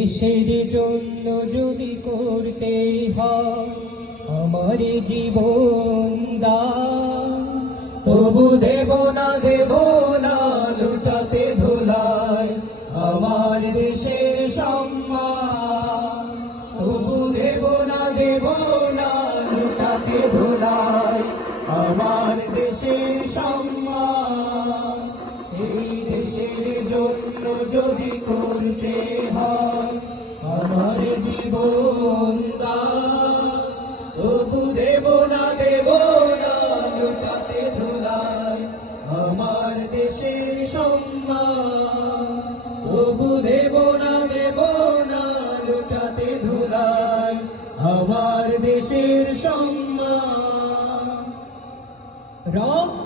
দেশের জন্য যদি করতে হয় আমার জীবন দান, তবু দেব না লুটাতে ধুলায় আমার দেশের সম্মান। তবু দেব না লুটাতে ধুলায় আমার দেশের সম্মান। এই দেশের জন্য যদি করতে হয় আমার জীবন দান, তবু দেব না লুটাতে ধুলায় আমার দেশের সম্মান। তবু দেব না লুটাতে ধুলায় আমার দেশের সম্মান। রক্ত